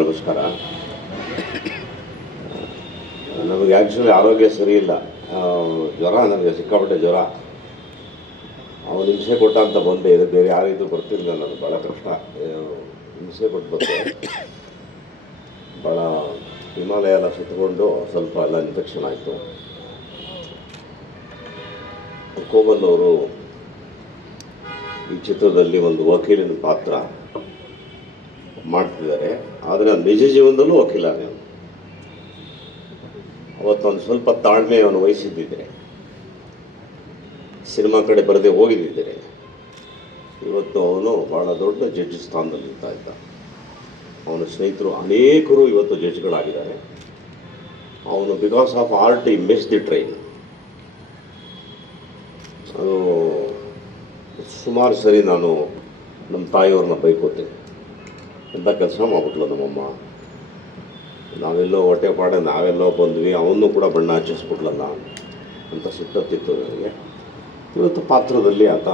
ನಮಸ್ಕಾರ. ನಮಗೆ ಆ್ಯಕ್ಚುಲಿ ಆರೋಗ್ಯ ಸರಿ ಇಲ್ಲ, ಜ್ವರ, ನನಗೆ ಸಿಕ್ಕಾಪಟ್ಟೆ ಜ್ವರ. ಅವನು ಹಿಂಸೆ ಕೊಟ್ಟ ಅಂತ ಬಂದೆ, ಇದು ಬೇರೆ ಯಾರಿಗೂ ಬರ್ತಿಲ್ಲ. ನನಗೆ ಭಾಳ ಕಷ್ಟ, ಹಿಂಸೆ ಕೊಟ್ಟು ಬಂದೆ. ಭಾಳ ಹಿಮಾಲಯ ಎಲ್ಲ ಸುತ್ತಕೊಂಡು ಸ್ವಲ್ಪ ಎಲ್ಲ ಇನ್ಫೆಕ್ಷನ್ ಆಯಿತು. ಕೋಮಲ್ ಅವರು ಈ ಚಿತ್ರದಲ್ಲಿ ಒಂದು ವಕೀಲನ ಪಾತ್ರ ಮಾಡ್ತಿದ್ದಾರೆ, ಆದರೆ ನಿಜ ಜೀವನದಲ್ಲೂ ವಕೀಲನೇ. ಅವತ್ತೊಂದು ಸ್ವಲ್ಪ ತಾಳ್ಮೆ ಅವನು ವಹಿಸಿದ್ದಿದ್ದರೆ, ಸಿನಿಮಾ ಕಡೆ ಬರದೆ ಹೋಗಿದ್ದಿದ್ದರೆ, ಇವತ್ತು ಅವನು ಭಾಳ ದೊಡ್ಡ ಜಡ್ಜ್ ಸ್ಥಾನದಲ್ಲಿ ಇರ್ತಾ ಇದ್ದ. ಅವನ ಸ್ನೇಹಿತರು ಅನೇಕರು ಇವತ್ತು ಜಡ್ಜ್ಗಳಾಗಿದ್ದಾರೆ. ಅವನು ಬಿಕಾಸ್ ಆಫ್ ಆರ್ಟ್ ಈ ಮಿಸ್ ದಿ ಟ್ರೈನ್. ಅದು ಸುಮಾರು ಸರಿ ನಾನು ನಮ್ಮ ತಾಯಿಯವ್ರನ್ನ ಬೈಕೋತೆ, ಎಂಥ ಕೆಲಸ ಮಾಡ್ಬಿಟ್ಲು ನಮ್ಮಮ್ಮ, ನಾವೆಲ್ಲೋ ಹೊಟ್ಟೆಪಾಡೆ ನಾವೆಲ್ಲೋ ಬಂದ್ವಿ, ಅವನು ಕೂಡ ಬಣ್ಣ ಹಚ್ಚಿಸ್ಬಿಟ್ಲಲ್ಲ ಅಂತ ಸಿಟ್ಟತ್ತಿತ್ತು ನನಗೆ. ಇವತ್ತು ಪಾತ್ರದಲ್ಲಿ ಆತ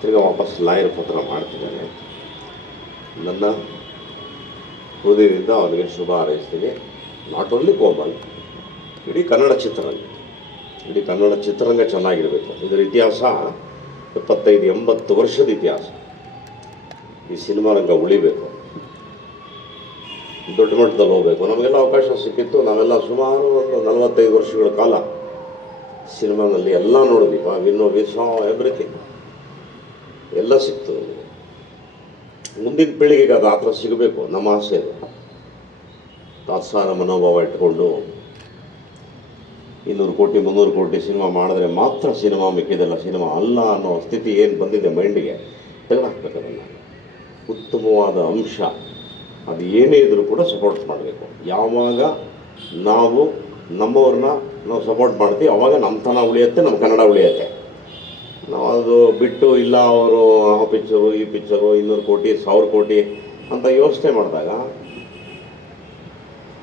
ತಿರ್ಗಿ ವಾಪಸ್ ಲಾಯರ್ ಪತ್ರ ಮಾಡ್ತಿದ್ದಾನೆ. ನನ್ನ ಹೃದಯದಿಂದ ಅವನಿಗೆ ಶುಭ ಹಾರೈಸ್ತೀನಿ. ನಾಟ್ ಓನ್ಲಿ ಕೋಮಲ್, ಇಡೀ ಕನ್ನಡ ಚಿತ್ರರಂಗ ಚೆನ್ನಾಗಿರಬೇಕು. ಇದರ ಇತಿಹಾಸ 75-80 ವರ್ಷದ ಇತಿಹಾಸ. ಈ ಸಿನಿಮಾ ರಂಗ ಉಳಿಬೇಕು, ದೊಡ್ಡ ಮಟ್ಟದಲ್ಲಿ ಹೋಗಬೇಕು. ನಮಗೆಲ್ಲ ಅವಕಾಶ ಸಿಕ್ಕಿತ್ತು. ನಾವೆಲ್ಲ ಸುಮಾರು ಒಂದು 45 ವರ್ಷಗಳ ಕಾಲ ಸಿನಿಮಾನಲ್ಲಿ ಎಲ್ಲ ನೋಡಿದ್ವಿ. ವಿ ಸಾ ಎವ್ರಿಥಿಂಗ್, ಎಲ್ಲ ಸಿಕ್ತು ನಮಗೆ. ಮುಂದಿನ ಪೀಳಿಗೆಗೆ ಅದು ಆ ಥರ ಸಿಗಬೇಕು, ನಮ್ಮ ಆಸೆ. ತಾತ್ಸಾರ ಮನೋಭಾವ ಇಟ್ಕೊಂಡು 200 ಕೋಟಿ 300 ಕೋಟಿ ಸಿನಿಮಾ ಮಾಡಿದ್ರೆ ಮಾತ್ರ ಸಿನಿಮಾ, ಮಿಕ್ಕಿದೆಲ್ಲ ಸಿನಿಮಾ ಅಲ್ಲ ಅನ್ನೋ ಸ್ಥಿತಿ ಏನು ಬಂದಿದೆ ಮೈಂಡಿಗೆ, ತೆಗೆದಾಕ್ಬೇಕು. ಅದನ್ನು ಉತ್ತಮವಾದ ಅಂಶ ಅದು ಏನೇ ಇದ್ರೂ ಕೂಡ ಸಪೋರ್ಟ್ ಮಾಡಬೇಕು. ಯಾವಾಗ ನಾವು ನಮ್ಮವ್ರನ್ನ ನಾವು ಸಪೋರ್ಟ್ ಮಾಡ್ತೀವಿ, ಆವಾಗ ನಮ್ಮತನ ಉಳಿಯುತ್ತೆ, ನಮ್ಮ ಕನ್ನಡ ಉಳಿಯುತ್ತೆ. ನಾವು ಅದು ಬಿಟ್ಟು ಇಲ್ಲ ಅವರು ಆ ಪಿಕ್ಚರು ಈ ಪಿಕ್ಚರು 200 ಕೋಟಿ 1000 ಕೋಟಿ ಅಂತ ಯೋಚನೆ ಮಾಡಿದಾಗ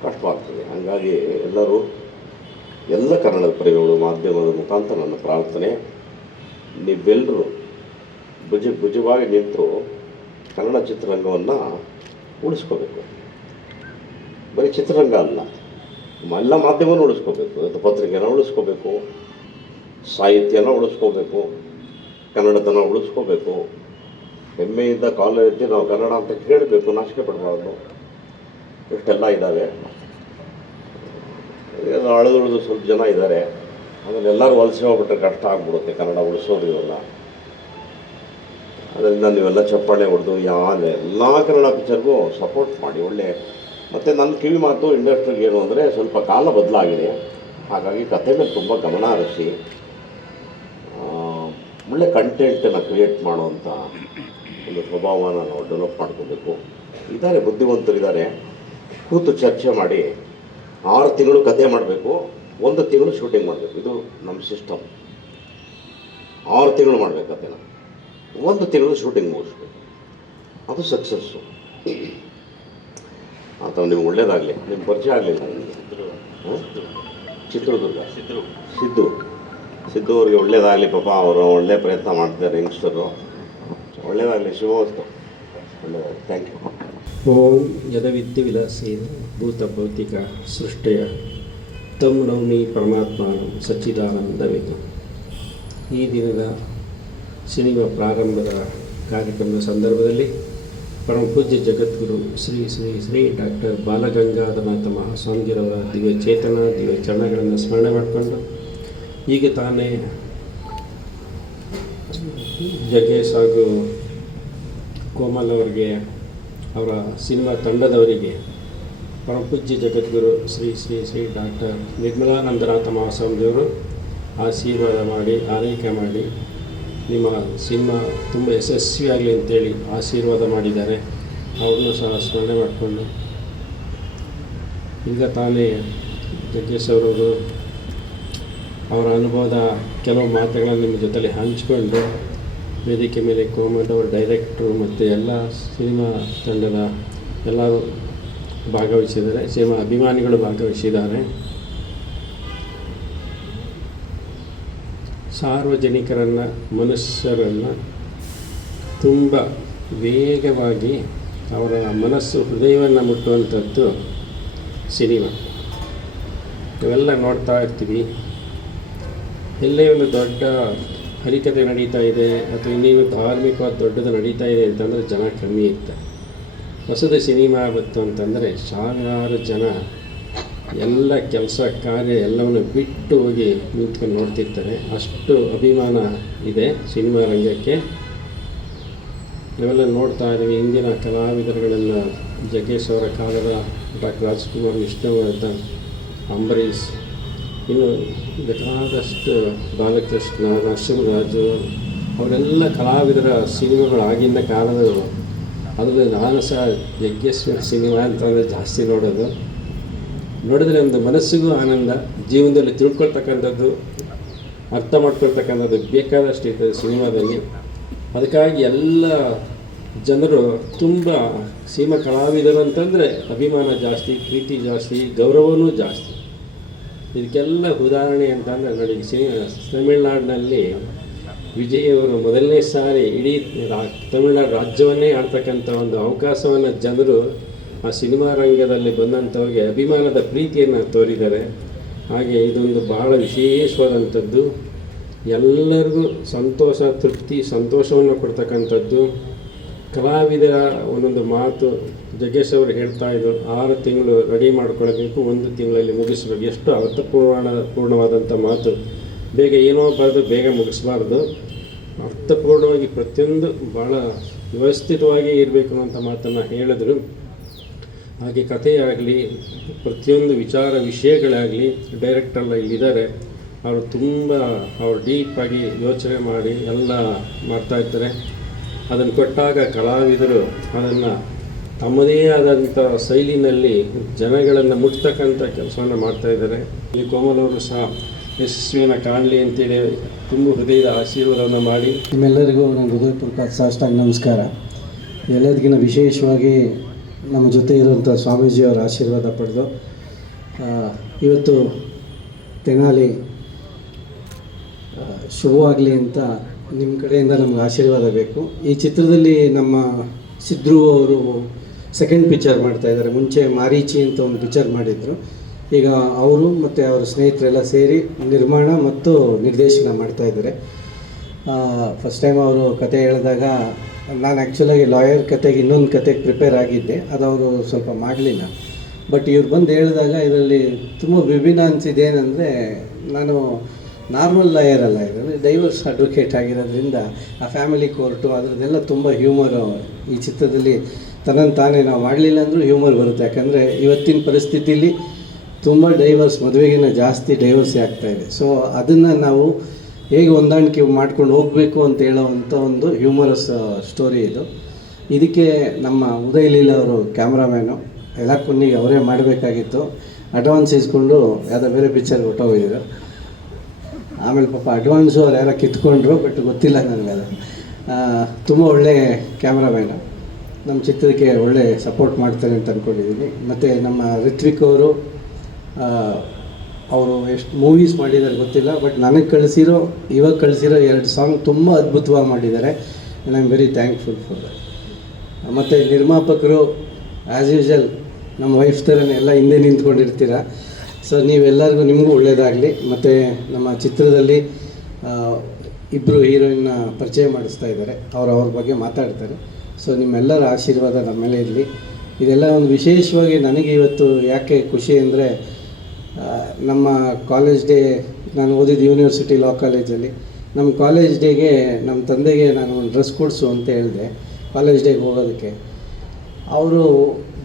ಕಷ್ಟವಾಗ್ತದೆ. ಹಾಗಾಗಿ ಎಲ್ಲರೂ, ಎಲ್ಲ ಕನ್ನಡದ ಪ್ರೇಮಿಗಳು ಮಾಧ್ಯಮದ ಮುಖಾಂತರ ನನ್ನ ಪ್ರಾರ್ಥನೆ, ನೀವೆಲ್ಲರೂ ಭುಜವಾಗಿ ನಿಂತು ಕನ್ನಡ ಚಿತ್ರರಂಗವನ್ನು ಉಳಿಸ್ಕೋಬೇಕು. ಬರೀ ಚಿತ್ರರಂಗ ಅಲ್ಲ, ಎಲ್ಲ ಮಾಧ್ಯಮವನ್ನು ಉಳಿಸ್ಕೋಬೇಕು. ಇವತ್ತು ಪತ್ರಿಕೆನ ಉಳಿಸ್ಕೋಬೇಕು, ಸಾಹಿತ್ಯನ ಉಳಿಸ್ಕೋಬೇಕು, ಕನ್ನಡತನ ಉಳಿಸ್ಕೋಬೇಕು. ಹೆಮ್ಮೆಯಿಂದ ಕಾಲ ಎತ್ತಿ ನಾವು ಕನ್ನಡ ಅಂತ ಕೇಳಬೇಕು, ನಾಚಿಕೆ ಪಡಬಾರ್ದು. ಇಷ್ಟೆಲ್ಲ ಇದ್ದಾವೆ. ಅಳೆದುಳಿದು ಸ್ವಲ್ಪ ಜನ ಇದ್ದಾರೆ, ಆಮೇಲೆ ಎಲ್ಲರೂ ವಲಸೆ ಹೋಗ್ಬಿಟ್ರೆ ಕಷ್ಟ ಆಗ್ಬಿಡುತ್ತೆ ಕನ್ನಡ ಉಳಿಸೋರು ಇವೆಲ್ಲ. ಅದರಿಂದ ನೀವೆಲ್ಲ ಚಪ್ಪಾಳೆ ಹೊಡೆದು ಎಲ್ಲ ಕನ್ನಡ ಪಿಕ್ಚರ್ಗೂ ಸಪೋರ್ಟ್ ಮಾಡಿ ಒಳ್ಳೆ. ಮತ್ತು ನನ್ನ ಕಿವಿ ಮಾತು ಇಂಡಸ್ಟ್ರಿಗೆ ಏನು ಅಂದರೆ, ಸ್ವಲ್ಪ ಕಾಲ ಬದಲಾಗಿದೆ. ಹಾಗಾಗಿ ಕಥೆ ಮೇಲೆ ತುಂಬ ಗಮನ ಹರಿಸಿ ಒಳ್ಳೆ ಕಂಟೆಂಟನ್ನು ಕ್ರಿಯೇಟ್ ಮಾಡುವಂಥ ಒಂದು ಸ್ವಭಾವನ ನಾವು ಡೆವಲಪ್ ಮಾಡ್ಕೋಬೇಕು. ಇದ್ದಾರೆ, ಬುದ್ಧಿವಂತರಿದ್ದಾರೆ. ಕೂತು ಚರ್ಚೆ ಮಾಡಿ 6 ತಿಂಗಳು ಕಥೆ ಮಾಡಬೇಕು, 1 ತಿಂಗಳು ಶೂಟಿಂಗ್ ಮಾಡಬೇಕು. ಇದು ನಮ್ಮ ಸಿಸ್ಟಮ್. 6 ತಿಂಗಳು ಮಾಡಬೇಕು ಕಥೆನ, 1 ತಿಂಗಳು ಶೂಟಿಂಗ್ ಮುಗಿಸ್ಬೇಕು. ಅದು ಸಕ್ಸಸ್ಸು. ಅಥವಾ ನಿಮ್ಗೆ ಒಳ್ಳೇದಾಗಲಿ. ನಿಮ್ಗೆ ಪರಿಚಯ ಆಗಲಿಲ್ಲ ನಿಮಗೆ? ಚಿತ್ರದುರ್ಗ ಸಿದ್ದು ಅವ್ರಿಗೆ ಒಳ್ಳೇದಾಗಲಿ. ಪಾಪ ಅವರು ಒಳ್ಳೆ ಪ್ರಯತ್ನ ಮಾಡ್ತಾರೆ, ಯಂಗ್ಸ್ಟರು. ಒಳ್ಳೇದಾಗಲಿ, ಶುಭವಸ್ತು, ಒಳ್ಳೆಯದಾಗಲಿ. Thank you. ಓಂ ಯದವಿದ್ಯ ವಿಲಾಸೇನ ಭೂತ ಭೌತಿಕ ಸೃಷ್ಟಿಯ ತಂ ನೌಮಿ ಪರಮಾತ್ಮನ ಸಚ್ಚಿದಾನಂದವಿದು. ಈ ದಿನದ ಸಿನಿಮಾ ಪ್ರಾರಂಭದ ಕಾರ್ಯಕ್ರಮದ ಸಂದರ್ಭದಲ್ಲಿ ಪರಮ ಪೂಜ್ಯ ಜಗದ್ಗುರು ಶ್ರೀ ಶ್ರೀ ಶ್ರೀ ಡಾಕ್ಟರ್ ಬಾಲಗಂಗಾಧರನಾಥ ಮಹಾಸ್ವಾಮೀಜಿರವರ ದಿವ್ಯ ಚೇತನ ದಿವ್ಯ ಚರಣಗಳನ್ನು ಸ್ಮರಣೆ ಮಾಡಿಕೊಂಡು, ಈಗ ತಾನೇ ಜಗ್ಗೇಶ್ ಹಾಗೂ ಕೋಮಲ್ ಅವರಿಗೆ, ಅವರ ಸಿನಿಮಾ ತಂಡದವರಿಗೆ ಪರಮಪೂಜ್ಯ ಜಗದ್ಗುರು ಶ್ರೀ ಶ್ರೀ ಶ್ರೀ ಡಾಕ್ಟರ್ ನಿರ್ಮಲಾನಂದನಾಥ ಮಹಾಸ್ವಾಮೀಜಿಯವರು ಆಶೀರ್ವಾದ ಮಾಡಿ, ಆರೈಕೆ ಮಾಡಿ, ನಿಮ್ಮ ಸಿನಿಮಾ ತುಂಬ ಯಶಸ್ವಿಯಾಗಲಿ ಅಂತೇಳಿ ಆಶೀರ್ವಾದ ಮಾಡಿದ್ದಾರೆ. ಅವ್ರನ್ನೂ ಸಹ ಸ್ಮರಣೆ ಮಾಡಿಕೊಂಡು, ಈಗ ತಾನೇ ಜಗ್ಗೇಶ್ ಅವರವರು ಅವರ ಅನುಭವದ ಕೆಲವು ಮಾತುಗಳನ್ನು ನಿಮ್ಮ ಜೊತೆಲಿ ಹಂಚಿಕೊಂಡು, ವೇದಿಕೆ ಮೇಲೆ ಕೋಮಲ್ ಅವರ ಡೈರೆಕ್ಟ್ರು ಮತ್ತು ಎಲ್ಲ ಸಿನಿಮಾ ತಂಡದ ಎಲ್ಲರೂ ಭಾಗವಹಿಸಿದ್ದಾರೆ, ಸಿನಿಮಾ ಅಭಿಮಾನಿಗಳು ಭಾಗವಹಿಸಿದ್ದಾರೆ. ಸಾರ್ವಜನಿಕರನ್ನು, ಮನುಷ್ಯರನ್ನು ತುಂಬ ವೇಗವಾಗಿ ಅವರ ಮನಸ್ಸು ಹೃದಯವನ್ನು ಮುಟ್ಟುವಂಥದ್ದು ಸಿನಿಮಾ. ಇವೆಲ್ಲ ನೋಡ್ತಾ ಇರ್ತೀವಿ. ಎಲ್ಲೇ ಒಂದು ದೊಡ್ಡ ಹರಿಕತೆ ನಡೀತಾ ಇದೆ ಅಥವಾ ಇನ್ನೇನು ಧಾರ್ಮಿಕವಾದ ದೊಡ್ಡದು ನಡೀತಾ ಇದೆ ಅಂತಂದರೆ ಜನ ಕಮ್ಮಿ ಇರ್ತಾರೆ. ಹೊಸದು ಸಿನಿಮಾ ಬಂತು ಅಂತಂದರೆ ಸಾವಿರಾರು ಜನ ಎಲ್ಲ ಕೆಲಸ ಕಾರ್ಯ ಎಲ್ಲವನ್ನು ಬಿಟ್ಟು ಹೋಗಿ ನಿಂತ್ಕೊಂಡು ನೋಡ್ತಿರ್ತಾರೆ. ಅಷ್ಟು ಅಭಿಮಾನ ಇದೆ ಸಿನಿಮಾ ರಂಗಕ್ಕೆ. ನಾವೆಲ್ಲ ನೋಡ್ತಾ ಇದ್ದೀವಿ. ಇಂದಿನ ಕಲಾವಿದರುಗಳೆಲ್ಲ ಜಗ್ಗೇಶ್ ಅವರ ಕಾಲದ ಡಾಕ್ಟರ್ ರಾಜ್ಕುಮಾರ್, ವಿಷ್ಣುವರ್ಧನ್, ಅಂಬರೀಷ್, ಇನ್ನು ಬೇಕಾದಷ್ಟು ಬಾಲಕೃಷ್ಣ, ನರಸಿಂಹರಾಜು ಅವರೆಲ್ಲ ಕಲಾವಿದರ ಸಿನಿಮಾಗಳು ಆಗಿನ ಕಾಲದವರು. ಅದರಲ್ಲಿ ನಾನು ಸಹ ಜಗ್ಗೇಶ್ವರ ಸಿನಿಮಾ ಅಂತಂದರೆ ಜಾಸ್ತಿ ನೋಡಿದ್ರೆ ಒಂದು ಮನಸ್ಸಿಗೂ ಆನಂದ, ಜೀವನದಲ್ಲಿ ತಿಳ್ಕೊಳ್ತಕ್ಕಂಥದ್ದು, ಅರ್ಥ ಮಾಡ್ಕೊಳ್ತಕ್ಕಂಥದ್ದು ಬೇಕಾದಷ್ಟು ಇರ್ತದೆ ಸಿನಿಮಾದಲ್ಲಿ. ಅದಕ್ಕಾಗಿ ಎಲ್ಲ ಜನರು ತುಂಬ ಸಿನಿಮಾ ಕಲಾವಿದರು ಅಂತಂದರೆ ಅಭಿಮಾನ ಜಾಸ್ತಿ, ಪ್ರೀತಿ ಜಾಸ್ತಿ, ಗೌರವವೂ ಜಾಸ್ತಿ. ಇದಕ್ಕೆಲ್ಲ ಉದಾಹರಣೆ ಅಂತಂದರೆ ನೋಡಿ, ತಮಿಳುನಾಡಿನಲ್ಲಿ ವಿಜಯ್ ಅವರು ಮೊದಲನೇ ಸಾರಿ ಇಡೀ ತಮಿಳುನಾಡು ರಾಜ್ಯವನ್ನೇ ಆಡ್ತಕ್ಕಂಥ ಒಂದು ಅವಕಾಶವನ್ನು ಜನರು ಆ ಸಿನಿಮಾ ರಂಗದಲ್ಲಿ ಬಂದಂಥವ್ರಿಗೆ ಅಭಿಮಾನದ ಪ್ರೀತಿಯನ್ನು ತೋರಿದ್ದಾರೆ. ಹಾಗೆ ಇದೊಂದು ಬಹಳ ವಿಶೇಷವಾದಂಥದ್ದು, ಎಲ್ಲರಿಗೂ ಸಂತೋಷ, ತೃಪ್ತಿ, ಸಂತೋಷವನ್ನು ಕೊಡ್ತಕ್ಕಂಥದ್ದು. ಕಲಾವಿದರ ಒಂದೊಂದು ಮಾತು ಜಗ್ಗೇಶ್ ಅವರು ಹೇಳ್ತಾಯಿದ್ರು, 6 ತಿಂಗಳು ರೆಡಿ ಮಾಡ್ಕೊಳ್ಬೇಕು, 1 ತಿಂಗಳಲ್ಲಿ ಮುಗಿಸ್ಬೇಕು. ಎಷ್ಟು ಅರ್ಥಪೂರ್ಣವಾದಂಥ ಮಾತು. ಬೇಗ ಏನೋ ಬರೆದು ಬೇಗ ಮುಗಿಸ್ಬಾರ್ದು, ಅರ್ಥಪೂರ್ಣವಾಗಿ ಪ್ರತಿಯೊಂದು ಭಾಳ ವ್ಯವಸ್ಥಿತವಾಗಿ ಇರಬೇಕು ಅನ್ನೋಂಥ ಮಾತನ್ನು ಹೇಳಿದ್ರು. ಹಾಗೆ ಕಥೆಯಾಗಲಿ, ಪ್ರತಿಯೊಂದು ವಿಷಯಗಳಾಗಲಿ ಡೈರೆಕ್ಟರ್ಲ್ಲ ಇಲ್ಲಿದ್ದಾರೆ, ಅವರು ತುಂಬ ಡೀಪಾಗಿ ಯೋಚನೆ ಮಾಡಿ ಎಲ್ಲ ಮಾಡ್ತಾಯಿರ್ತಾರೆ. ಅದನ್ನು ಕೊಟ್ಟಾಗ ಕಲಾವಿದರು ಅದನ್ನು ತಮ್ಮದೇ ಆದಂಥ ಶೈಲಿನಲ್ಲಿ ಜನಗಳನ್ನು ಮುಟ್ತಕ್ಕಂಥ ಕೆಲಸವನ್ನು ಮಾಡ್ತಾಯಿದ್ದಾರೆ. ಈ ಕೋಮಲ್ ಅವರು ಸಹ ಯಶಸ್ವಿಯನ್ನು ಕಾಣಲಿ ಅಂತೇಳಿ ತುಂಬ ಹೃದಯದ ಆಶೀರ್ವಾದವನ್ನು ಮಾಡಿ. ನಿಮ್ಮೆಲ್ಲರಿಗೂ ನನ್ನ ಹೃದಯಪೂರ್ವಕ ಸಾಷ್ಟಾಂಗ ನಮಸ್ಕಾರ. ಎಲ್ಲದಕ್ಕಿಂತ ವಿಶೇಷವಾಗಿ ನಮ್ಮ ಜೊತೆ ಇರುವಂಥ ಸ್ವಾಮೀಜಿಯವರ ಆಶೀರ್ವಾದ ಪಡೆದು ಇವತ್ತು ತೆನಾಲಿ ಶುಭವಾಗಲಿ ಅಂತ ನಿಮ್ಮ ಕಡೆಯಿಂದ ನಮ್ಗೆ ಆಶೀರ್ವಾದ ಬೇಕು. ಈ ಚಿತ್ರದಲ್ಲಿ ನಮ್ಮ ಸಿದ್ರು ಅವರು ಸೆಕೆಂಡ್ ಪಿಕ್ಚರ್ ಮಾಡ್ತಾಯಿದ್ದಾರೆ. ಮುಂಚೆ ಮಾರೀಚಿ ಅಂತ ಒಂದು ಪಿಕ್ಚರ್ ಮಾಡಿದರು. ಈಗ ಅವರು ಮತ್ತು ಅವರ ಸ್ನೇಹಿತರೆಲ್ಲ ಸೇರಿ ನಿರ್ಮಾಣ ಮತ್ತು ನಿರ್ದೇಶನ ಮಾಡ್ತಾಯಿದ್ದಾರೆ. ಫಸ್ಟ್ ಟೈಮ್ ಅವರು ಕತೆ ಹೇಳಿದಾಗ ನಾನು ಆ್ಯಕ್ಚುಲಾಗಿ ಲಾಯರ್ ಕತೆಗೆ ಇನ್ನೊಂದು ಕತೆಗೆ ಪ್ರಿಪೇರ್ ಆಗಿದ್ದೆ, ಅದು ಅವರು ಸ್ವಲ್ಪ ಮಾಡಲಿಲ್ಲ. ಬಟ್ ಇವ್ರು ಬಂದು ಹೇಳಿದಾಗ ಇದರಲ್ಲಿ ತುಂಬ ವಿಭಿನ್ನ ಅನಿಸಿದೆ. ಏನಂದರೆ ನಾನು ನಾರ್ಮಲ್ ಲಾಯರ್ ಅಲ್ಲ, ಇದರಲ್ಲಿ ಡೈವರ್ಸ್ ಅಡ್ವೊಕೇಟ್ ಆಗಿರೋದ್ರಿಂದ ಆ ಫ್ಯಾಮಿಲಿ ಕೋರ್ಟು ಅದರದ್ದೆಲ್ಲ ತುಂಬ ಹ್ಯೂಮರು ಈ ಚಿತ್ರದಲ್ಲಿ ತನ್ನನ್ನು ತಾನೇ ನಾವು ಮಾಡಲಿಲ್ಲ ಅಂದರೂ ಹ್ಯೂಮರ್ ಬರುತ್ತೆ. ಯಾಕಂದರೆ ಇವತ್ತಿನ ಪರಿಸ್ಥಿತಿಲಿ ತುಂಬ ಡೈವರ್ಸ್, ಮದುವೆಗಿನ್ನ ಜಾಸ್ತಿ ಡೈವರ್ಸೇ ಆಗ್ತಾಯಿದೆ. ಸೊ ಅದನ್ನು ನಾವು ಹೇಗೆ ಹೊಂದಾಣಿಕೆ ಮಾಡ್ಕೊಂಡು ಹೋಗಬೇಕು ಅಂತ ಹೇಳೋವಂಥ ಒಂದು ಹ್ಯೂಮರಸ್ ಸ್ಟೋರಿ ಇದು. ಇದಕ್ಕೆ ನಮ್ಮ ಉದಯ್ ಲೀಲಾ ಅವರು ಕ್ಯಾಮ್ರಾಮ್ಯಾನು ಎಲ್ಲ ಕೊನೆಗೆ ಅವರೇ ಮಾಡಬೇಕಾಗಿತ್ತು. ಅಡ್ವಾನ್ಸ್ ಇಸ್ಕೊಂಡು ಯಾವುದೋ ಬೇರೆ ಪಿಕ್ಚರ್ಗೆ ಹೊಟ್ಟೋಗಿದ್ರು. ಆಮೇಲೆ ಪಾಪ ಅಡ್ವಾನ್ಸು ಅವ್ರು ಯಾರೋ ಕಿತ್ಕೊಂಡ್ರು, ಬಟ್ ಗೊತ್ತಿಲ್ಲ ನನಗೆ. ಅದು ತುಂಬ ಒಳ್ಳೆಯ ಕ್ಯಾಮ್ರಾಮ್ಯಾನು, ನಮ್ಮ ಚಿತ್ರಕ್ಕೆ ಒಳ್ಳೆ ಸಪೋರ್ಟ್ ಮಾಡ್ತಾರೆ ಅಂತ ಅಂದ್ಕೊಂಡಿದ್ದೀನಿ. ಮತ್ತು ನಮ್ಮ ರಿತ್ವಿಕ್ ಅವರು ಎಷ್ಟು ಮೂವೀಸ್ ಮಾಡಿದ್ದಾರೆ ಗೊತ್ತಿಲ್ಲ, ಬಟ್ ನನಗೆ ಇವಾಗ ಕಳಿಸಿರೋ 2 ಸಾಂಗ್ ತುಂಬ ಅದ್ಭುತವಾಗಿ ಮಾಡಿದ್ದಾರೆ. And I am very thankful for that. ಮತ್ತು ನಿರ್ಮಾಪಕರು ಆ್ಯಸ್ ಯೂಶಲ್ ನಮ್ಮ ವೈಫ್ ಥರನೇ ಎಲ್ಲ ಹಿಂದೆ ನಿಂತ್ಕೊಂಡಿರ್ತೀರ. ಸೊ ನೀವೆಲ್ಲರಿಗೂ ನಿಮಗೂ ಒಳ್ಳೆಯದಾಗಲಿ. ಮತ್ತು ನಮ್ಮ ಚಿತ್ರದಲ್ಲಿ ಇಬ್ಬರು ಹೀರೋಯಿನ್ನ ಪರಿಚಯ ಮಾಡಿಸ್ತಾ ಇದ್ದಾರೆ, ಅವ್ರ ಬಗ್ಗೆ ಮಾತಾಡ್ತಾರೆ. ಸೊ ನಿಮ್ಮೆಲ್ಲರ ಆಶೀರ್ವಾದ ನಮ್ಮ ಮೇಲೆ ಇರಲಿ. ಇದೆಲ್ಲ ಒಂದು ವಿಶೇಷವಾಗಿ ನನಗೆ ಇವತ್ತು ಯಾಕೆ ಖುಷಿ ಅಂದರೆ, ನಮ್ಮ ಕಾಲೇಜ್ ಡೇ, ನಾನು ಓದಿದ್ದು ಯೂನಿವರ್ಸಿಟಿ ಲಾ ಕಾಲೇಜಲ್ಲಿ. ನಮ್ಮ ಕಾಲೇಜ್ ಡೇಗೆ ನಮ್ಮ ತಂದೆಗೆ ನಾನು ಒಂದು ಡ್ರೆಸ್ ಕೊಡಿಸು ಅಂತ ಹೇಳಿದೆ ಕಾಲೇಜ್ ಡೇಗೆ ಹೋಗೋದಕ್ಕೆ. ಅವರು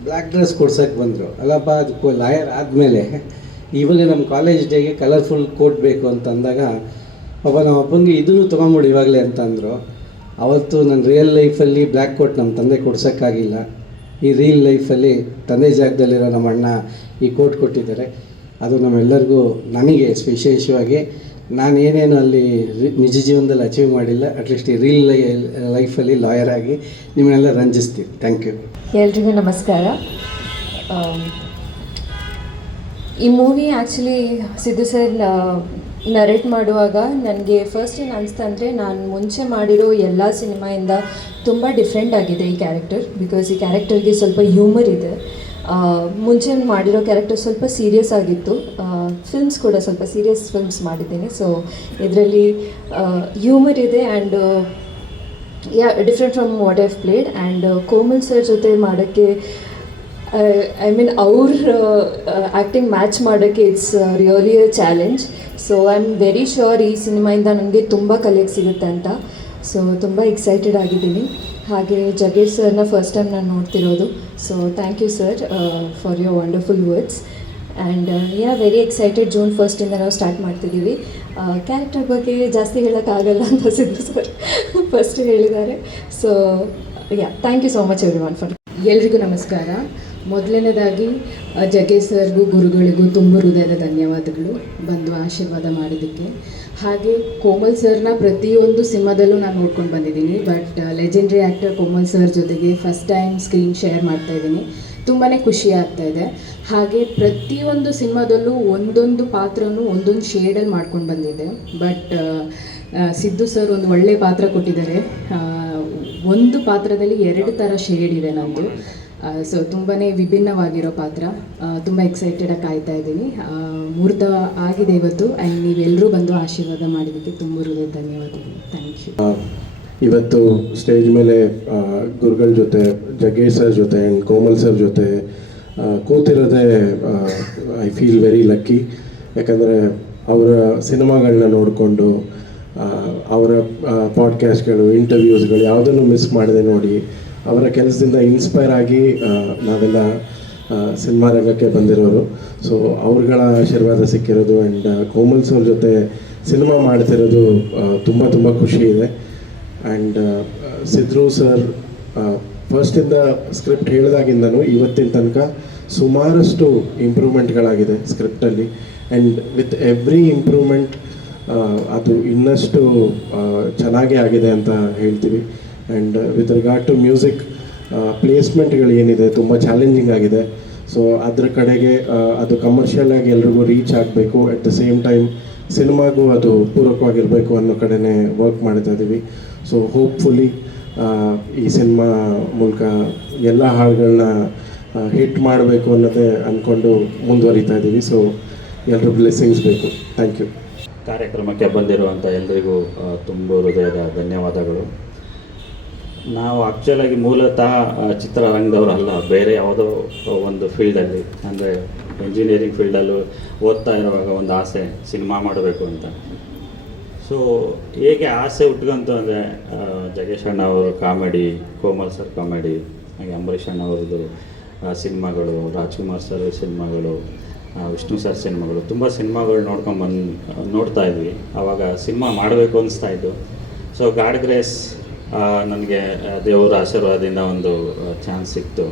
ಬ್ಲ್ಯಾಕ್ ಡ್ರೆಸ್ ಕೊಡ್ಸೋಕ್ಕೆ ಬಂದರು. ಅಲ್ಲಪ್ಪ, ಅದು ಲಾಯರ್ ಆದಮೇಲೆ ಇವಾಗ ನಮ್ಮ ಕಾಲೇಜ್ ಡೇಗೆ ಕಲರ್ಫುಲ್ ಕೋಟ್ ಬೇಕು ಅಂತ ಅಂದಾಗ, ಪಾಪ ನಮ್ಮ ಅಪ್ಪನಿಗೆ ಇದನ್ನು ತೊಗೊಂಬಿಡು ಇವಾಗಲೇ ಅಂತಂದರು. ಅವತ್ತು ನನ್ನ ರಿಯಲ್ ಲೈಫಲ್ಲಿ ಬ್ಲ್ಯಾಕ್ ಕೋಟ್ ನಮ್ಮ ತಂದೆ ಕೊಡ್ಸೋಕ್ಕಾಗಿಲ್ಲ. ಈ ರಿಯಲ್ ಲೈಫಲ್ಲಿ ತಂದೆ ಜಾಗದಲ್ಲಿರೋ ನಮ್ಮ ಅಣ್ಣ ಈ ಕೋಟ್ ಕೊಟ್ಟಿದ್ದಾರೆ. ಅದು ನಮ್ಮೆಲ್ಲರಿಗೂ, ನನಗೆ ವಿಶೇಷವಾಗಿ ನಾನು ಏನೇನು ಅಲ್ಲಿ ನಿಜ ಜೀವನದಲ್ಲಿ ಅಚೀವ್ ಮಾಡಿಲ್ಲ, ಅಟ್ಲೀಸ್ಟ್ ಈ ರಿಯಲ್ ಲೈಫಲ್ಲಿ ಲಾಯರ್ ಆಗಿ ನಿಮ್ಮನ್ನೆಲ್ಲ ರಂಜಿಸ್ತೀನಿ. Thank you. ಎಲ್ರಿಗೂ ನಮಸ್ಕಾರ. ಈ movie actually Siddu sir narrate ಮಾಡುವಾಗ ನನಗೆ ಫಸ್ಟ್ ಏನು ಅನಿಸ್ತಾ ಅಂದರೆ ನಾನು ಮುಂಚೆ ಮಾಡಿರೋ ಎಲ್ಲ ಸಿನಿಮಾಯಿಂದ ತುಂಬ ಡಿಫ್ರೆಂಟ್ ಆಗಿದೆ ಈ ಕ್ಯಾರೆಕ್ಟರ್. ಬಿಕಾಸ್ ಈ ಕ್ಯಾರೆಕ್ಟರ್ಗೆ ಸ್ವಲ್ಪ ಹ್ಯೂಮರ್ ಇದೆ. ಮುಂಚೆ ಮಾಡಿರೋ ಕ್ಯಾರೆಕ್ಟರ್ ಸ್ವಲ್ಪ ಸೀರಿಯಸ್ ಆಗಿತ್ತು. ಫಿಲ್ಮ್ಸ್ ಕೂಡ ಸ್ವಲ್ಪ ಸೀರಿಯಸ್ ಫಿಲ್ಮ್ಸ್ ಮಾಡಿದ್ದೀನಿ. ಸೊ ಇದರಲ್ಲಿ ಹ್ಯೂಮರ್ ಇದೆ and different from what I've played. And Komal sir ಜೊತೆ ಮಾಡೋಕ್ಕೆ ಐ ಮೀನ್ ಅವ್ರ ಆ್ಯಕ್ಟಿಂಗ್ ಮ್ಯಾಚ್ ಮಾಡೋಕ್ಕೆ it's really a challenge. So I am very sure ಈ ಸಿನಿಮಾಯಿಂದ ನನಗೆ ತುಂಬ ಕಲಿಯೋಕ್ಕೆ ಸಿಗುತ್ತೆ ಅಂತ. ಸೊ ತುಂಬ ಎಕ್ಸೈಟೆಡ್ ಆಗಿದ್ದೀನಿ. ಹಾಗೆ ಜಗ್ಗೇಶ್ ಸರ್ನ ಫಸ್ಟ್ ಟೈಮ್ ನಾನು ನೋಡ್ತಿರೋದು. So thank you sir for your wonderful words. And very excited. June 1 ನಾವು ಸ್ಟಾರ್ಟ್ ಮಾಡ್ತಿದ್ದೀವಿ. ಕ್ಯಾರೆಕ್ಟರ್ ಬಗ್ಗೆ ಜಾಸ್ತಿ ಹೇಳೋಕ್ಕಾಗಲ್ಲ ಅಂತ ಸಿದ್ದು ಸರ್ ಫಸ್ಟ್ ಹೇಳಿದ್ದಾರೆ. So thank you so much everyone for. ಎಲ್ರಿಗೂ ನಮಸ್ಕಾರ. ಮೊದಲನೇದಾಗಿ ಜಗ್ಗೇಶ್ ಸರ್ಗೂ ಗುರುಗಳಿಗೂ ತುಂಬ ಹೃದಯದ ಧನ್ಯವಾದಗಳು ಬಂದು ಆಶೀರ್ವಾದ ಮಾಡಿದ್ದಕ್ಕೆ. ಹಾಗೆ ಕೋಮಲ್ ಸರ್ನ ಪ್ರತಿಯೊಂದು ಸಿನಿಮಾದಲ್ಲೂ ನಾನು ನೋಡ್ಕೊಂಡು ಬಂದಿದ್ದೀನಿ. But legendary actor Komal sir ಜೊತೆಗೆ ಫಸ್ಟ್ ಟೈಮ್ ಸ್ಕ್ರೀನ್ ಶೇರ್ ಮಾಡ್ತಾಯಿದ್ದೀನಿ. ತುಂಬಾ ಖುಷಿ ಆಗ್ತಾಯಿದೆ. ಹಾಗೆ ಪ್ರತಿಯೊಂದು ಸಿನಿಮಾದಲ್ಲೂ ಒಂದೊಂದು ಪಾತ್ರನೂ ಒಂದೊಂದು ಶೇಡಲ್ಲಿ ಮಾಡ್ಕೊಂಡು ಬಂದಿದ್ದೆ. ಬಟ್ ಸಿದ್ದು ಸರ್ ಒಂದು ಒಳ್ಳೆಯ ಪಾತ್ರ ಕೊಟ್ಟಿದ್ದಾರೆ. ಒಂದು ಪಾತ್ರದಲ್ಲಿ 2 ಥರ ಶೇಡ್ ಇದೆ ನಮ್ಮದು. ಸೊ ತುಂಬಾ ವಿಭಿನ್ನವಾಗಿರೋ ಪಾತ್ರ. ತುಂಬ ಎಕ್ಸೈಟೆಡಾಗಿ ಕಾಯ್ತಾ ಇದ್ದೀನಿ. ಮುಹೂರ್ತ ಆಗಿದೆ ಇವತ್ತು. ಆ್ಯಂಡ್ ನೀವೆಲ್ಲರೂ ಬಂದು ಆಶೀರ್ವಾದ ಮಾಡಿದ್ದಕ್ಕೆ ತುಂಬ ಹೃದಯ ಧನ್ಯವಾದಗಳು. Thank you. ಇವತ್ತು ಸ್ಟೇಜ್ ಮೇಲೆ ಗುರುಗಳ ಜೊತೆ, ಜಗ್ಗೇಶ್ ಸರ್ ಜೊತೆ ಆ್ಯಂಡ್ ಕೋಮಲ್ ಸರ್ ಜೊತೆ ಕೂತಿರೋದೇ ಐ ಫೀಲ್ ವೆರಿ ಲಕ್ಕಿ. ಯಾಕಂದರೆ ಅವರ ಸಿನಿಮಾಗಳನ್ನ ನೋಡಿಕೊಂಡು ಅವರ ಪಾಡ್ಕ್ಯಾಸ್ಟ್ಗಳು, ಇಂಟರ್ವ್ಯೂಸ್ಗಳು ಯಾವುದನ್ನು ಮಿಸ್ ಮಾಡದೆ ನೋಡಿ ಅವರ ಕೆಲಸದಿಂದ ಇನ್ಸ್ಪೈರ್ ಆಗಿ ನಾವೆಲ್ಲ ಸಿನಿಮಾ ರಂಗಕ್ಕೆ ಬಂದಿರೋರು. ಸೊ ಅವ್ರುಗಳ ಆಶೀರ್ವಾದ ಸಿಕ್ಕಿರೋದು ಆ್ಯಂಡ್ ಕೋಮಲ್ ಸರ್ ಜೊತೆ ಸಿನಿಮಾ ಮಾಡ್ತಿರೋದು ತುಂಬ ತುಂಬ ಖುಷಿ ಇದೆ. ಆ್ಯಂಡ್ ಸಿದ್ದು ಸರ್ ಫಸ್ಟಿಂದ ಸ್ಕ್ರಿಪ್ಟ್ ಹೇಳಿದಾಗಿಂದನೂ ಇವತ್ತಿನ ತನಕ ಸುಮಾರಷ್ಟು ಇಂಪ್ರೂವ್ಮೆಂಟ್ಗಳಾಗಿದೆ ಸ್ಕ್ರಿಪ್ಟಲ್ಲಿ. ಆ್ಯಂಡ್ ವಿತ್ ಎವ್ರಿ ಇಂಪ್ರೂವ್ಮೆಂಟ್ ಅದು ಇನ್ನಷ್ಟು ಚೆನ್ನಾಗೇ ಆಗಿದೆ ಅಂತ ಹೇಳ್ತೀವಿ. And with regard to music ಪ್ಲೇಸ್ಮೆಂಟ್ಗಳು ಏನಿದೆ ತುಂಬ ಚಾಲೆಂಜಿಂಗ್ ಆಗಿದೆ. ಸೊ ಅದ್ರ ಕಡೆಗೆ ಅದು ಕಮರ್ಷಿಯಲ್ ಆಗಿ ಎಲ್ರಿಗೂ ರೀಚ್ ಆಗಬೇಕು, ಅಟ್ ದ ಸೇಮ್ ಟೈಮ್ ಸಿನಿಮಾಗೂ ಅದು ಪೂರಕವಾಗಿರಬೇಕು ಅನ್ನೋ ಕಡೆನೇ ವರ್ಕ್ ಮಾಡ್ತಾ ಇದ್ದೀವಿ. ಸೊ ಹೋಪ್ಫುಲಿ ಈ ಸಿನಿಮಾ ಮೂಲಕ ಎಲ್ಲ ಹಾಡುಗಳನ್ನ ಹಿಟ್ ಮಾಡಬೇಕು ಅನ್ನೋದೇ ಅಂದ್ಕೊಂಡು ಮುಂದುವರಿತಾ ಇದ್ದೀವಿ. ಸೊ ಎಲ್ಲರೂ ಬ್ಲೆಸ್ಸಿಂಗ್ಸ್ ಬೇಕು. Thank you. ಕಾರ್ಯಕ್ರಮಕ್ಕೆ ಬಂದಿರುವಂಥ ಎಲ್ರಿಗೂ ತುಂಬ ಹೃದಯದ ಧನ್ಯವಾದಗಳು. ನಾವು ಆ್ಯಕ್ಚುಲಾಗಿ ಮೂಲತಃ ಚಿತ್ರರಂಗದವರಲ್ಲ, ಬೇರೆ ಯಾವುದೋ ಒಂದು ಫೀಲ್ಡಲ್ಲಿ, ಅಂದರೆ ಇಂಜಿನಿಯರಿಂಗ್ ಫೀಲ್ಡಲ್ಲೂ ಓದ್ತಾ ಇರುವಾಗ ಒಂದು ಆಸೆ ಸಿನಿಮಾ ಮಾಡಬೇಕು ಅಂತ. ಸೊ ಹೇಗೆ ಆಸೆ ಹುಟ್ಕೊಂತು ಅಂದರೆ ಜಗ್ಗೇಶ್ ಅಣ್ಣ ಅವರು ಕಾಮಿಡಿ, ಕೋಮಲ್ ಸರ್ ಕಾಮಿಡಿ, ಹಾಗೆ ಅಂಬರೀಷ್ ಅಣ್ಣ ಅವ್ರದ್ದು ಸಿನಿಮಾಗಳು, ರಾಜ್ಕುಮಾರ್ ಸರ್ ಸಿನಿಮಾಗಳು, ವಿಷ್ಣು ಸರ್ ಸಿನಿಮಾಗಳು, ತುಂಬ ಸಿನಿಮಾಗಳು ನೋಡ್ತಾ ಇದ್ವಿ. ಆವಾಗ ಸಿನಿಮಾ ಮಾಡಬೇಕು ಅನಿಸ್ತಾ ಇತ್ತು. ಸೊ ಗಾಡ್ ಗ್ರೇಸ್ ನನಗೆ ದೇವರ ಆಶೀರ್ವಾದದಿಂದ ಒಂದು ಚಾನ್ಸ್ ಸಿಕ್ತು.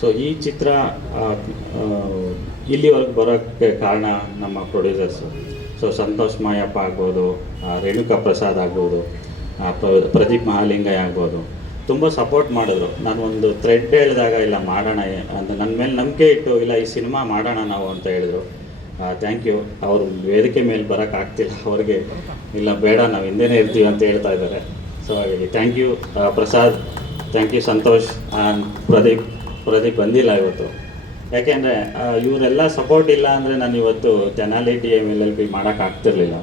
ಸೊ ಈ ಚಿತ್ರ ಇಲ್ಲಿವರೆಗೆ ಬರೋಕ್ಕೆ ಕಾರಣ ನಮ್ಮ ಪ್ರೊಡ್ಯೂಸರ್ಸು. ಸೊ ಸಂತೋಷ್ ಮಾಯಪ್ಪ ಆಗ್ಬೋದು, ರೇಣುಕಾ ಪ್ರಸಾದ್ ಆಗ್ಬೋದು, ಪ್ರದೀಪ್ ಮಹಾಲಿಂಗಯ್ಯ ಆಗ್ಬೋದು, ತುಂಬ ಸಪೋರ್ಟ್ ಮಾಡಿದ್ರು. ನಾನು ಒಂದು ಥ್ರೆಡ್ ಹೇಳಿದಾಗ ಇಲ್ಲ ಮಾಡೋಣ ಅಂತ ನನ್ನ ಮೇಲೆ ನಂಬಿಕೆ ಇಟ್ಟು ಇಲ್ಲ ಈ ಸಿನಿಮಾ ಮಾಡೋಣ ನಾವು ಅಂತ ಹೇಳಿದ್ರು. Thank you. ಅವರು ವೇದಿಕೆ ಮೇಲೆ ಬರೋಕ್ಕಾಗ್ತಿಲ್ಲ, ಅವ್ರಿಗೆ ಇಲ್ಲ ಬೇಡ ನಾವು ಹಿಂದೆನೇ ಇರ್ತೀವಿ ಅಂತ ಹೇಳ್ತಾ ಇದ್ದಾರೆ. ಸೊ ಹಾಗಾಗಿ thank you Prasad, thank you Santosh, Pradeep ಬಂದಿಲ್ಲ ಇವತ್ತು. ಯಾಕೆಂದರೆ ಇವರೆಲ್ಲ ಸಪೋರ್ಟ್ ಇಲ್ಲ ಅಂದರೆ ನಾನು ಇವತ್ತು ತೆನಾಲಿ DMLLB ಮಾಡೋಕ್ಕಾಗ್ತಿರ್ಲಿಲ್ಲ.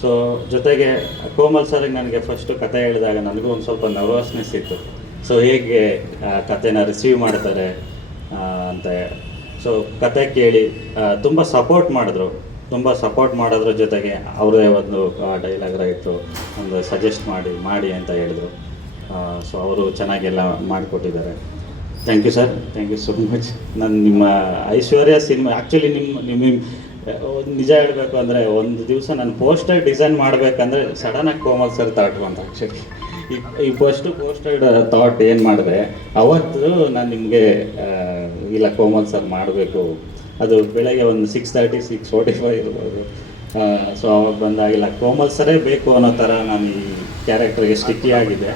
ಸೊ ಜೊತೆಗೆ ಕೋಮಲ್ ಸರ್ಗೆ ನನಗೆ ಫಸ್ಟು ಕತೆ ಹೇಳಿದಾಗ ನನಗೂ ಒಂದು ಸ್ವಲ್ಪ ನರ್ವಸ್ನೆಸ್ ಇತ್ತು. ಸೊ ಹೇಗೆ ಕತೆನ ರಿಸೀವ್ ಮಾಡ್ತಾರೆ ಅಂತ. ಸೊ ಕತೆ ಕೇಳಿ ತುಂಬ ಸಪೋರ್ಟ್ ಮಾಡೋದ್ರ ಜೊತೆಗೆ ಅವರೇ ಒಂದು ಡೈಲಾಗ್ ರೈಟ್ರು ಒಂದು ಸಜೆಸ್ಟ್ ಮಾಡಿ ಅಂತ ಹೇಳಿದ್ರು. ಸೊ ಅವರು ಚೆನ್ನಾಗೆಲ್ಲ ಮಾಡಿಕೊಟ್ಟಿದ್ದಾರೆ. Thank you sir, thank you so much. ನಾನು ನಿಮ್ಮ ಐಶ್ವರ್ಯ ಸಿನಿಮಾ ಆ್ಯಕ್ಚುಲಿ ನಿಮ್ಮ ನಿಜ ಹೇಳಬೇಕು ಅಂದರೆ ಒಂದು ದಿವಸ ನಾನು ಪೋಸ್ಟರ್ ಡಿಸೈನ್ ಮಾಡಬೇಕಂದ್ರೆ ಸಡನ್ನಾಗಿ ಕೋಮಲ್ ಸರ್ ಥಾಟ್ ಬಂತು. ಆ್ಯಕ್ಚುಲಿ ಈ ಪೋಸ್ಟರ್ ಥಾಟ್ ಏನು ಮಾಡಿದೆ ಅವತ್ತು ನಾನು ನಿಮಗೆ ಇಲ್ಲ ಕೋಮಲ್ ಸರ್ ಮಾಡಬೇಕು, ಅದು ಬೆಳಗ್ಗೆ ಒಂದು 6:30 6:45 ಇರ್ಬೋದು. ಸೊ ಅವಾಗ ಬಂದಾಗಿಲ್ಲ ಕೋಮಲ್ ಸರೇ ಬೇಕು ಅನ್ನೋ ಥರ ನಾನು ಈ ಕ್ಯಾರೆಕ್ಟರ್ಗೆ ಸ್ಟಿಕ್ಕಿ ಆಗಿದೆ.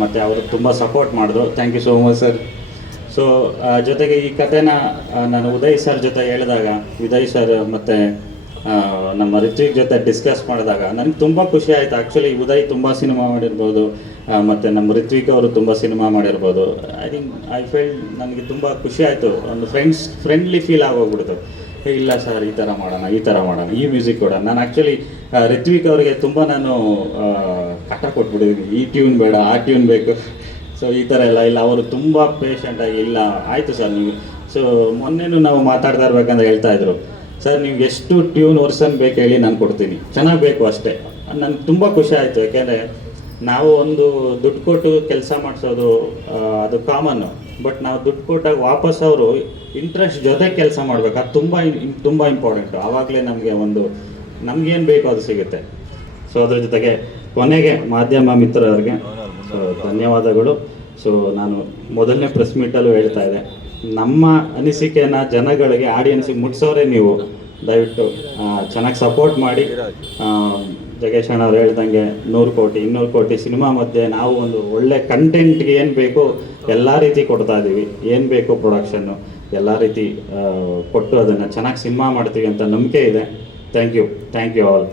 ಮತ್ತು ಅವರು ತುಂಬ ಸಪೋರ್ಟ್ ಮಾಡಿದ್ರು. Thank you so much sir. So ಜೊತೆಗೆ ಈ ಕಥೆನ ನಾನು ಉದಯ್ ಸರ್ ಜೊತೆ ಹೇಳಿದಾಗ ಉದಯ್ ಸರ್ ಮತ್ತು ನಮ್ಮ ರಿತ್ವಿಕ್ ಜೊತೆ ಡಿಸ್ಕಸ್ ಮಾಡಿದಾಗ ನನಗೆ ತುಂಬ ಖುಷಿ ಆಯಿತು. ಆ್ಯಕ್ಚುಲಿ ಉದಯ್ ತುಂಬ ಸಿನಿಮಾ ಮಾಡಿರ್ಬೋದು, ಮತ್ತು ನಮ್ಮ ರಿತ್ವಿಕ್ ಅವರು ತುಂಬ ಸಿನಿಮಾ ಮಾಡಿರ್ಬೋದು. ಐ ಫೀಲ್ ನನಗೆ ತುಂಬ ಖುಷಿ ಆಯಿತು. ಒಂದು ಫ್ರೆಂಡ್ಲಿ ಫೀಲ್ ಆಗೋಗ್ಬಿಡ್ತು. ಇಲ್ಲ ಸರ್, ಈ ಥರ ಮಾಡೋಣ, ಈ ಮ್ಯೂಸಿಕ್ ಕೊಡೋಣ. ನಾನು ಆ್ಯಕ್ಚುಲಿ ರಿತ್ವಿಕ್ ಅವರಿಗೆ ತುಂಬ ನಾನು ಕಟ ಕೊಟ್ಬಿಟ್ಟಿದ್ದೀನಿ, ಈ ಟ್ಯೂನ್ ಬೇಡ, ಆ ಟ್ಯೂನ್ ಬೇಕು. ಸೊ ಈ ಥರ ಇಲ್ಲ ಅವರು ತುಂಬ ಪೇಷಂಟಾಗಿ, ಇಲ್ಲ ಆಯಿತು ಸರ್ ನೀವು. ಸೊ ಮೊನ್ನೆನೂ ನಾವು ಮಾತಾಡ್ತಾ ಇರ್ಬೇಕಂತ ಹೇಳ್ತಾಯಿದ್ರು, ಸರ್ ನೀವು ಎಷ್ಟು ಟ್ಯೂನ್ ವರ್ಷನ್ ಬೇಕು ಹೇಳಿ ನಾನು ಕೊಡ್ತೀನಿ, ಚೆನ್ನಾಗಿ ಬೇಕು ಅಷ್ಟೇ. ನನಗೆ ತುಂಬ ಖುಷಿ ಆಯಿತು. ಯಾಕೆಂದರೆ ನಾವು ಒಂದು ದುಡ್ಡು ಕೊಟ್ಟು ಕೆಲಸ ಮಾಡಿಸೋದು ಅದು ಕಾಮನ್ನು, ಬಟ್ ನಾವು ದುಡ್ಡು ಕೊಟ್ಟಾಗ ವಾಪಸ್ ಅವರು ಇಂಟ್ರೆಸ್ಟ್ ಜೊತೆ ಕೆಲಸ ಮಾಡಬೇಕು, ಅದು ತುಂಬ ಇಂಪಾರ್ಟೆಂಟು. ಆವಾಗಲೇ ನಮಗೇನು ಬೇಕೋ ಅದು ಸಿಗುತ್ತೆ. ಸೊ ಅದ್ರ ಜೊತೆಗೆ ಕೊನೆಗೆ ಮಾಧ್ಯಮ ಮಿತ್ರರಿಗೆ ಸೊ ಧನ್ಯವಾದಗಳು. ಸೊ ನಾನು ಮೊದಲನೇ ಪ್ರೆಸ್ ಮೀಟಲ್ಲೂ ಹೇಳ್ತಾ ಇದ್ದೆ, ನಮ್ಮ ಅನಿಸಿಕೆನ ಜನಗಳಿಗೆ, ಆಡಿಯನ್ಸಿಗೆ ಮುಟ್ಸೋರೆ ನೀವು. ದಯವಿಟ್ಟು ಚೆನ್ನಾಗಿ ಸಪೋರ್ಟ್ ಮಾಡಿ. ಜಗೇಶ್ ಅಣ್ಣ ಅವ್ರು ಹೇಳ್ದಂಗೆ 100 ಕೋಟಿ 200 ಕೋಟಿ ಸಿನಿಮಾ ಮಧ್ಯೆ ನಾವು ಒಂದು ಒಳ್ಳೆ ಕಂಟೆಂಟ್ಗೆ ಏನು ಬೇಕು ಎಲ್ಲ ರೀತಿ ಕೊಡ್ತಾ ಇದ್ದೀವಿ. ಏನು ಬೇಕು ಪ್ರೊಡಕ್ಷನ್ನು ಎಲ್ಲ ರೀತಿ ಕೊಟ್ಟು ಅದನ್ನು ಚೆನ್ನಾಗಿ ಸಿನಿಮಾ ಮಾಡ್ತೀವಿ ಅಂತ ನಂಬಿಕೆ ಇದೆ. Thank you all.